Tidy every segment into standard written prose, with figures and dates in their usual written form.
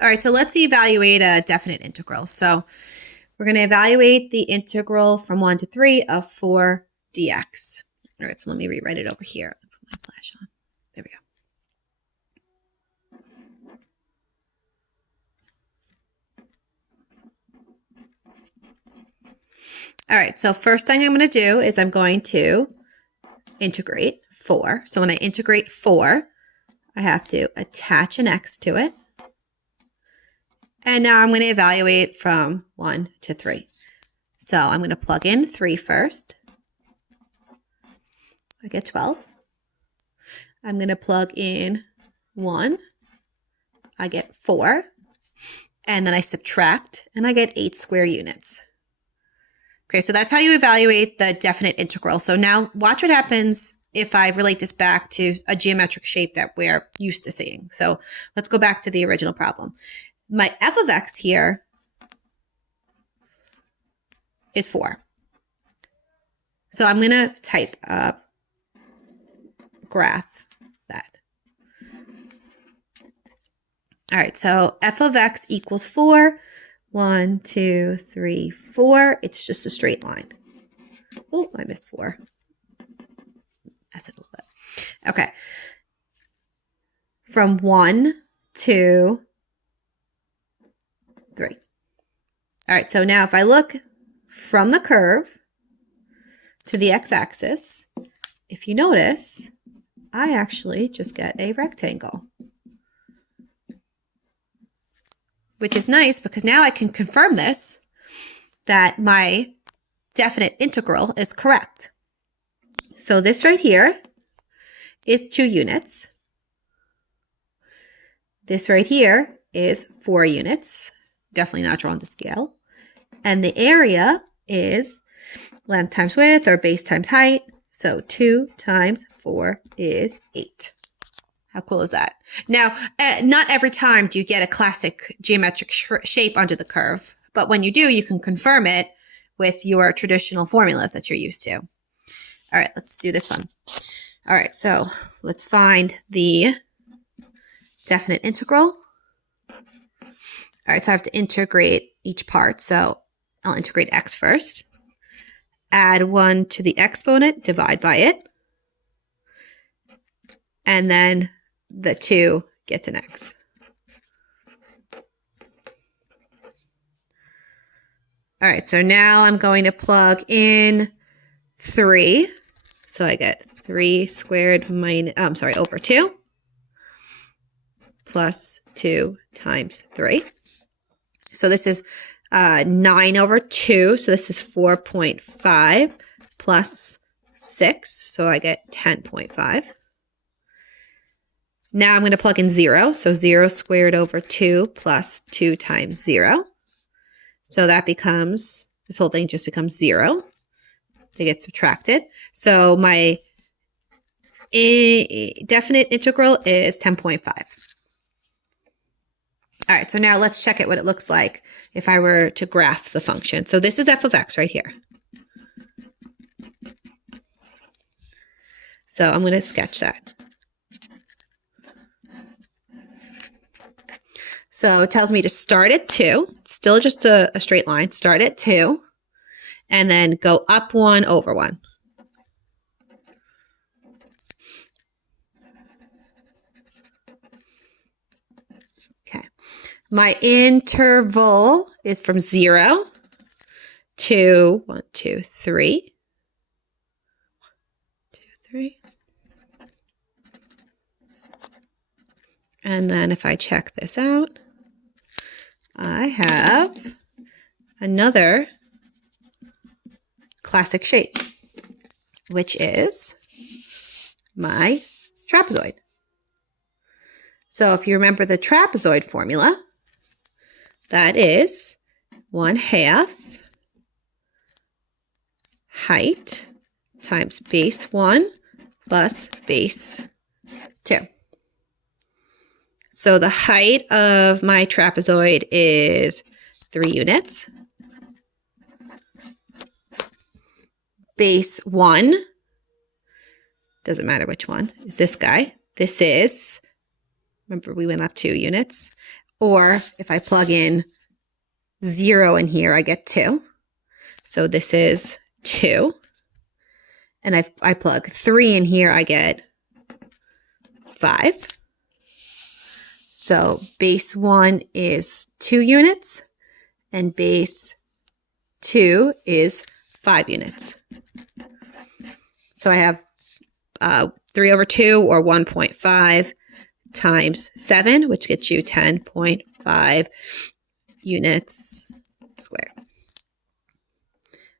All right, so let's evaluate a definite integral. So we're going to evaluate the integral from 1 to 3 of 4 dx. All right, so let me rewrite it over here. Put my flash on. There we go. All right, so first thing I'm going to do is I'm going to integrate 4. So when I integrate 4, I have to attach an x to it. And now I'm going to evaluate from 1 to 3. So I'm going to plug in 3 first. I get 12. I'm going to plug in 1. I get 4. And then I subtract, and I get 8 square units. Okay, so that's how you evaluate the definite integral. So now watch what happens if I relate this back to a geometric shape that we're used to seeing. So let's go back to the original problem. My f of x here is 4. So I'm going to type graph that. All right, so f of x equals 4. 1, 2, 3, 4. It's just a straight line. Oh, I missed 4. That's it a little bit. Okay. From 1 to 3. All right, so now if I look from the curve to the x-axis, if you notice, I actually just get a rectangle. Which is nice because now I can confirm this, that my definite integral is correct. So this right here is 2 units. This right here is 4 units, definitely not drawn to scale. And the area is length times width, or base times height. So 2 times 4 is 8. How cool is that? Now, not every time do you get a classic geometric shape under the curve, but when you do, you can confirm it with your traditional formulas that you're used to. All right, let's do this one. All right, so let's find the definite integral. All right, so I have to integrate each part. So I'll integrate x first. Add 1 to the exponent, divide by it. And then the 2 gets an x. All right, so now I'm going to plug in 3. So I get 3 squared over 2 plus 2 times 3. So this is 9 over 2. So this is 4.5 plus 6. So I get 10.5. Now I'm going to plug in 0. So 0 squared over 2 plus 2 times 0. So that becomes, this whole thing just becomes 0. They get subtracted. So my definite integral is 10.5. All right, so now let's check it what it looks like if I were to graph the function. So this is f of x right here. So I'm going to sketch that. So it tells me to start at 2, still just a straight line, start at 2, and then go up 1 over 1. Okay. My interval is from 0 to 1, 2, 3. 1, 2, 3. And then if I check this out, I have another classic shape, which is my trapezoid. So if you remember the trapezoid formula, that is 1/2 height times base 1 plus base 2. So the height of my trapezoid is 3 units. Base 1, doesn't matter which one, is this guy. This is, remember we went up 2 units. Or if I plug in 0 in here, I get 2. So this is 2. And I plug 3 in here, I get 5. So base 1 is 2 units, and base 2 is 5 units. So I have 3 over 2, or 1.5, times 7, which gets you 10.5 units squared,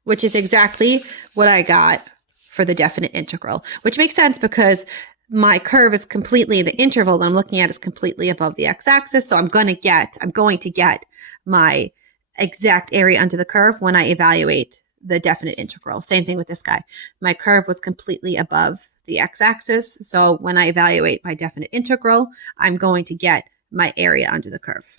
which is exactly what I got for the definite integral, which makes sense because my curve is completely, the interval that I'm looking at is completely above the x-axis. So I'm going to get my exact area under the curve when I evaluate the definite integral. Same thing with this guy. My curve was completely above the x-axis. So when I evaluate my definite integral, I'm going to get my area under the curve.